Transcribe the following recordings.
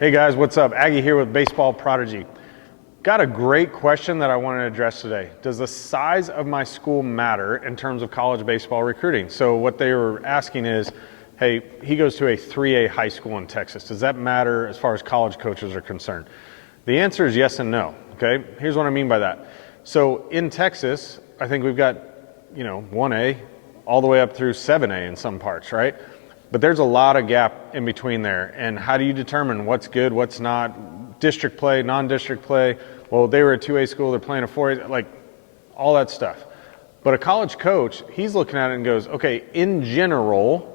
Hey guys, what's up? Aggie here with Baseball Prodigy. Got a great question that I want to address today. Does the size of my school matter in terms of college baseball recruiting? So what they were asking is, hey, he goes to a 3A high school in Texas. Does that matter as far as college coaches are concerned? The answer is yes and no, okay? Here's what I mean by that. So in Texas, I think we've got, 1A all the way up through 7A in some parts, right? But there's a lot of gap in between there. And how do you determine what's good, what's not? District play, non-district play. Well, they were a 2A school, they're playing a 4A, like all that stuff. But a college coach, he's looking at it and goes, okay, in general,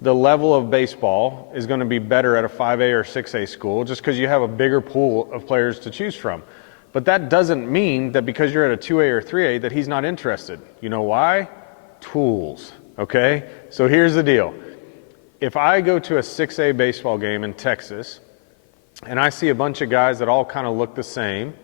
the level of baseball is going to be better at a 5A or 6A school just because you have a bigger pool of players to choose from. But that doesn't mean that because you're at a 2A or 3A that he's not interested. You know why? Tools, okay? So here's the deal. If I go to a 6A baseball game in Texas and I see a bunch of guys that all kind of look the same,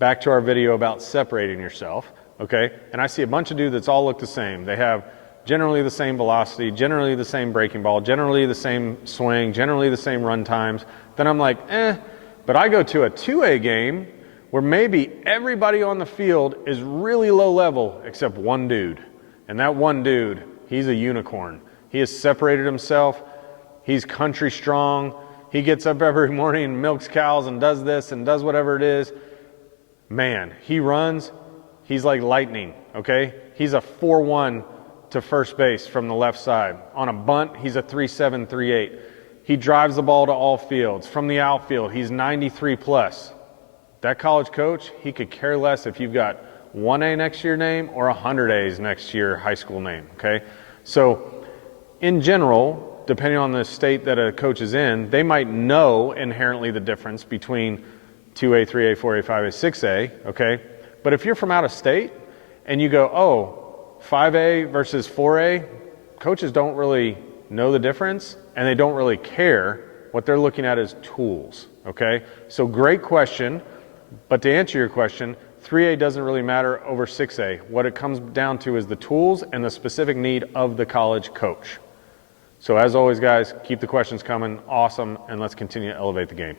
back to our video about separating yourself, okay, and I see a bunch of dudes that all look the same. They have generally the same velocity, generally the same breaking ball, generally the same swing, generally the same run times, then I'm like, But I go to a 2A game where maybe everybody on the field is really low level except one dude. And that one dude, he's a unicorn. He has separated himself. He's country strong. He gets up every morning and milks cows and does this and does whatever it is. Man, he runs. He's like lightning, okay? He's a 4-1 to first base from the left side. On a bunt, he's a 3-7, 3-8. He drives the ball to all fields. From the outfield, he's 93 plus. That college coach, he could care less if you've got 1A next to your name or 100 A's next to your high school name, okay? So, in general, depending on the state that a coach is in, they might know inherently the difference between 2A, 3A, 4A, 5A, 6A, okay? But if you're from out of state and you go, 5A versus 4A, coaches don't really know the difference and they don't really care. What they're looking at is tools, okay? So great question, but to answer your question, 3A doesn't really matter over 6A. What it comes down to is the tools and the specific need of the college coach. So as always, guys, keep the questions coming. Awesome, and let's continue to elevate the game.